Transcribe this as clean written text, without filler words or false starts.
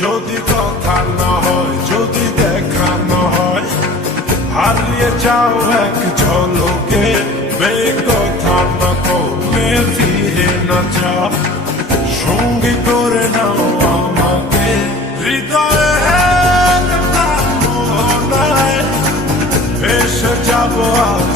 যদি কথা না হয়, যদি দেখা না হয়, হারিয়ে যাও এক ঝলকে। বেকথা না করলে ফিরে না যাও, সঙ্গী করে নাও আমাকে। হৃদয়ে এসে যাবো আজ